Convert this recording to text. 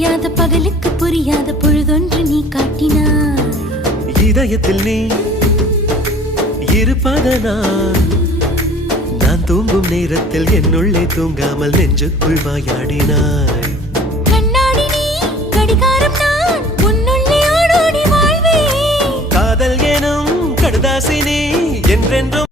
விடியாத பகலுக்கு புரியாத பொழுதொன்று நீ காட்டினாய். இதயத்தில் நீ இருப்பதனால் நான் தூங்கும் நேரத்தில் என்னுள்ளே தூங்காமல் நெஞ்சுக்குள் வாயாடினாய். கண்ணாடி நீ கடிகாரம் நான் உன்னுள்ளே ஓடோடி வாழ்வேன். காதல் எனும் கடுதாசி நீ என்றென்றும்